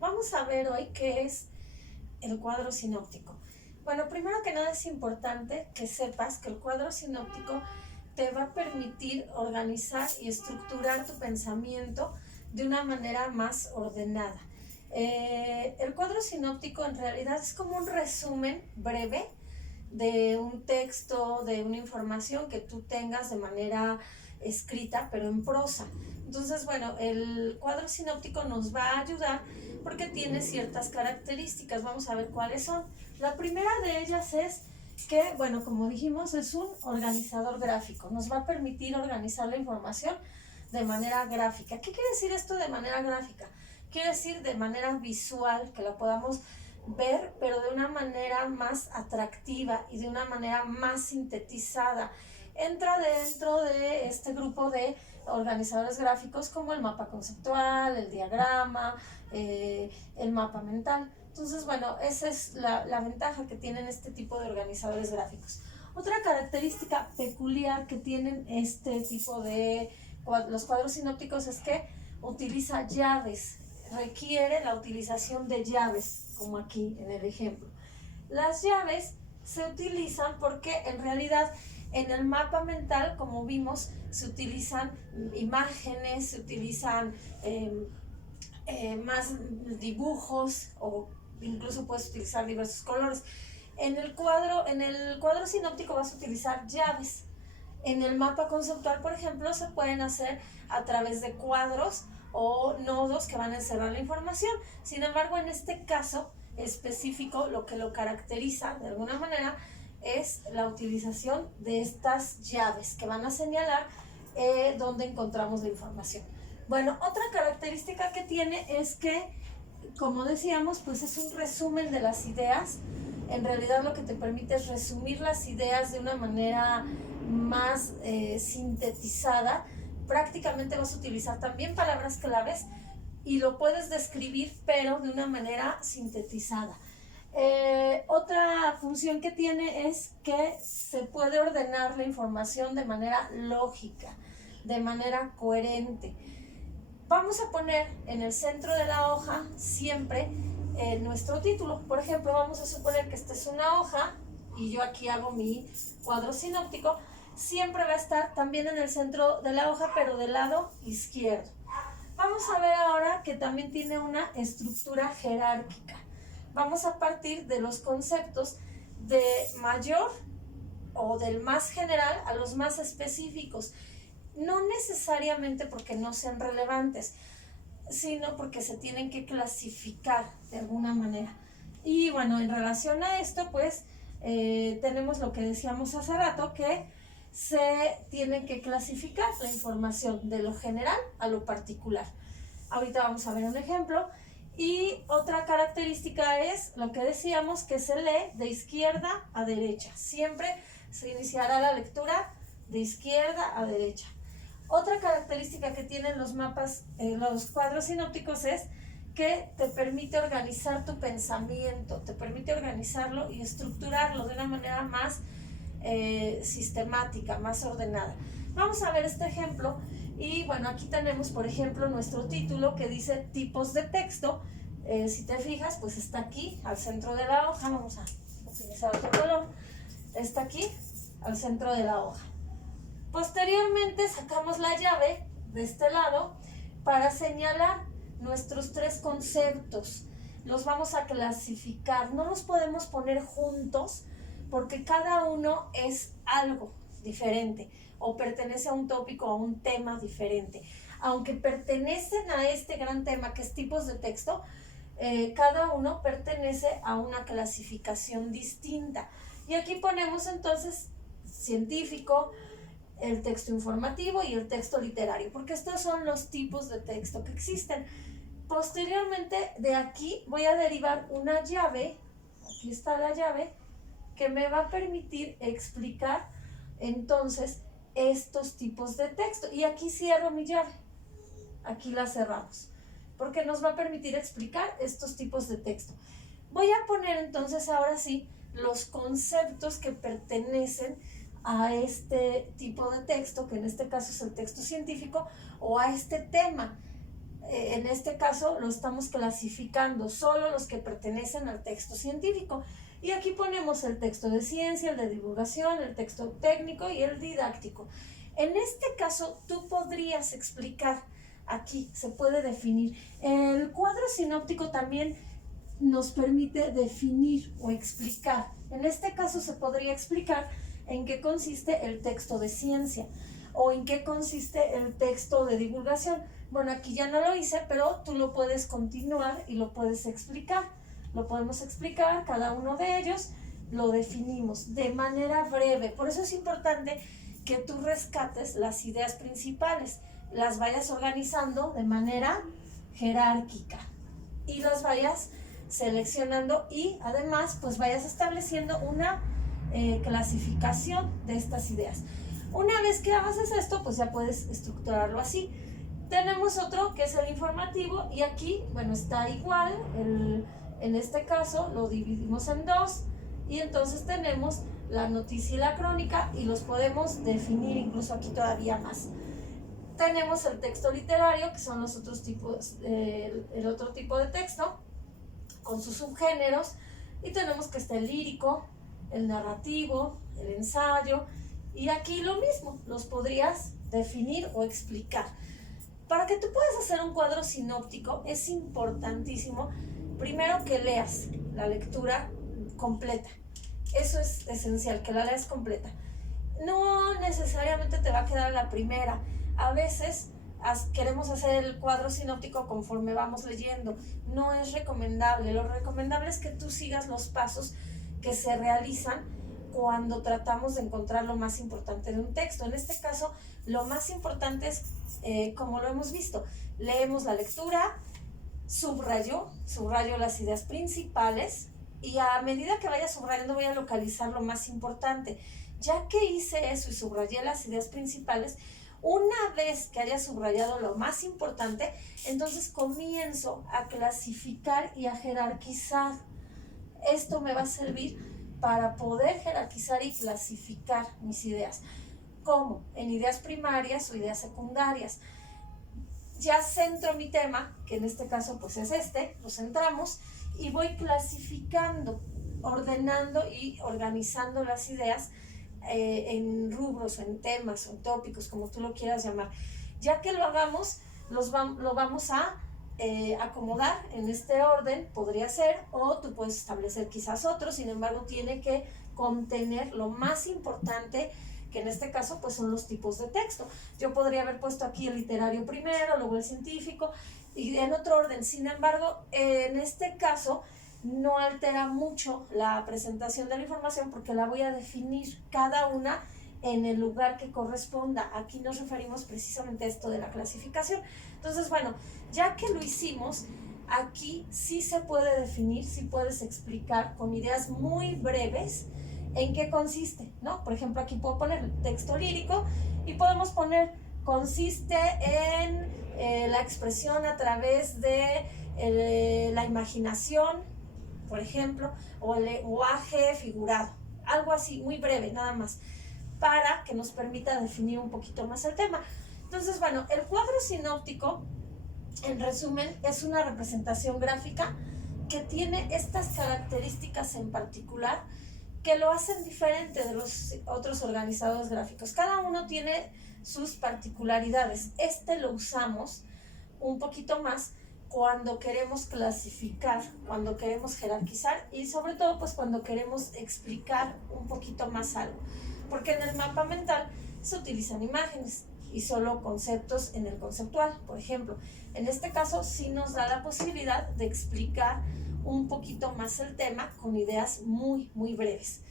Vamos a ver hoy qué es el cuadro sinóptico. Bueno, primero que nada es importante que sepas que el cuadro sinóptico te va a permitir organizar y estructurar tu pensamiento de una manera más ordenada. El cuadro sinóptico en realidad es como un resumen breve de un texto, de una información que tú tengas de manera escrita, pero en prosa. Entonces, bueno, el cuadro sinóptico nos va a ayudar porque tiene ciertas características. Vamos a ver cuáles son. La primera de ellas es que, bueno, como dijimos, es un organizador gráfico. Nos va a permitir organizar la información de manera gráfica. ¿Qué quiere decir esto de manera gráfica? Quiere decir de manera visual, que la podamos ver, pero de una manera más atractiva y de una manera más sintetizada. Entra dentro de este grupo de organizadores gráficos como el mapa conceptual, el diagrama, el mapa mental. Entonces, bueno, esa es la ventaja que tienen este tipo de organizadores gráficos. Otra característica peculiar que tienen este tipo de los cuadros sinópticos es que utiliza llaves, requiere la utilización de llaves, como aquí en el ejemplo. Las llaves se utilizan porque en realidad en el mapa mental, como vimos, se utilizan imágenes, se utilizan más dibujos o incluso puedes utilizar diversos colores. En el cuadro sinóptico vas a utilizar llaves. En el mapa conceptual, por ejemplo, se pueden hacer a través de cuadros o nodos que van a encerrar la información. Sin embargo, en este caso específico, lo que lo caracteriza de alguna manera es la utilización de estas llaves que van a señalar dónde encontramos la información. Bueno, otra característica que tiene es que, como decíamos, pues es un resumen de las ideas. En realidad lo que te permite es resumir las ideas de una manera más sintetizada. Prácticamente vas a utilizar también palabras claves y lo puedes describir, pero de una manera sintetizada. Otra función que tiene es que se puede ordenar la información de manera lógica, de manera coherente. Vamos a poner en el centro de la hoja siempre nuestro título. Por ejemplo, vamos a suponer que esta es una hoja y yo aquí hago mi cuadro sinóptico. Siempre va a estar también en el centro de la hoja, pero del lado izquierdo. Vamos a ver ahora que también tiene una estructura jerárquica. Vamos a partir de los conceptos de mayor o del más general a los más específicos. No necesariamente porque no sean relevantes, sino porque se tienen que clasificar de alguna manera. Y bueno, en relación a esto, pues tenemos lo que decíamos hace rato, que se tiene que clasificar la información de lo general a lo particular. Ahorita vamos a ver un ejemplo. Y otra característica es lo que decíamos, que se lee de izquierda a derecha. Siempre se iniciará la lectura de izquierda a derecha. Otra característica que tienen los mapas, los cuadros sinópticos es que te permite organizar tu pensamiento, te permite organizarlo y estructurarlo de una manera más sistemática, más ordenada. Vamos a ver este ejemplo y bueno, aquí tenemos por ejemplo nuestro título que dice tipos de texto. Si te fijas, pues está aquí al centro de la hoja. Vamos a utilizar otro color. Está aquí al centro de la hoja. Posteriormente sacamos la llave de este lado para señalar nuestros tres conceptos. Los vamos a clasificar, no los podemos poner juntos porque cada uno es algo diferente o pertenece a un tópico o a un tema diferente. Aunque pertenecen a este gran tema que es tipos de texto, cada uno pertenece a una clasificación distinta. Y aquí ponemos entonces científico, el texto informativo y el texto literario, porque estos son los tipos de texto que existen. Posteriormente de aquí voy a derivar una llave, aquí está la llave, que me va a permitir explicar entonces estos tipos de texto. Y aquí cierro mi llave, aquí la cerramos, porque nos va a permitir explicar estos tipos de texto. Voy a poner entonces ahora sí los conceptos que pertenecen a este tipo de texto, que en este caso es el texto científico, o a este tema. en este caso lo estamos clasificando, solo los que pertenecen al texto científico. Y aquí ponemos el texto de ciencia, el de divulgación, el texto técnico y el didáctico. En este caso, tú podrías explicar, aquí se puede definir. El cuadro sinóptico también nos permite definir o explicar. En este caso se podría explicar en qué consiste el texto de ciencia o en qué consiste el texto de divulgación. Bueno, aquí ya no lo hice, pero tú lo puedes continuar y lo puedes explicar. Lo podemos explicar, cada uno de ellos lo definimos de manera breve. Por eso es importante que tú rescates las ideas principales, las vayas organizando de manera jerárquica y las vayas seleccionando y además pues vayas estableciendo una clasificación de estas ideas. Una vez que haces esto, pues ya puedes estructurarlo así. Tenemos otro que es el informativo y aquí, bueno, está igual, en este caso lo dividimos en dos y entonces tenemos la noticia y la crónica y los podemos definir incluso aquí todavía más. Tenemos el texto literario, que son los otros tipos, el otro tipo de texto con sus subgéneros, y tenemos que está el lírico, el narrativo, el ensayo, y aquí lo mismo, los podrías definir o explicar. Para que tú puedas hacer un cuadro sinóptico es importantísimo primero que leas la lectura completa. Eso es esencial, que la leas completa. No necesariamente te va a quedar la primera. A veces queremos hacer el cuadro sinóptico conforme vamos leyendo. No es recomendable. Lo recomendable es que tú sigas los pasos que se realizan cuando tratamos de encontrar lo más importante de un texto. En este caso, lo más importante es, como lo hemos visto, leemos la lectura, subrayo las ideas principales y a medida que vaya subrayando voy a localizar lo más importante. Ya que hice eso y subrayé las ideas principales, una vez que haya subrayado lo más importante, entonces comienzo a clasificar y a jerarquizar. Esto me va a servir para poder jerarquizar y clasificar mis ideas. ¿Cómo? En ideas primarias o ideas secundarias. Ya centro mi tema, que en este caso pues es lo centramos, y voy clasificando, ordenando y organizando las ideas en rubros, en temas, o en tópicos, como tú lo quieras llamar. Ya que lo hagamos, lo vamos a acomodar en este orden, podría ser, o tú puedes establecer quizás otro, sin embargo tiene que contener lo más importante, que en este caso pues son los tipos de texto. Yo podría haber puesto aquí el literario primero, luego el científico y en otro orden. Sin embargo, en este caso no altera mucho la presentación de la información porque la voy a definir cada una en el lugar que corresponda. Aquí nos referimos precisamente a esto de la clasificación. Entonces, bueno, ya que lo hicimos, aquí sí se puede definir, sí puedes explicar con ideas muy breves en qué consiste, ¿no? Por ejemplo, aquí puedo poner el texto lírico y podemos poner, consiste en la expresión a través de la imaginación, por ejemplo, o el lenguaje figurado, algo así, muy breve, nada más, para que nos permita definir un poquito más el tema. Entonces, bueno, el cuadro sinóptico, en resumen, es una representación gráfica que tiene estas características en particular que lo hacen diferente de los otros organizadores gráficos. Cada uno tiene sus particularidades. Lo usamos un poquito más cuando queremos clasificar, cuando queremos jerarquizar y sobre todo pues cuando queremos explicar un poquito más algo. Porque en el mapa mental se utilizan imágenes y solo conceptos en el conceptual, por ejemplo. En este caso sí nos da la posibilidad de explicar un poquito más el tema con ideas muy, muy breves.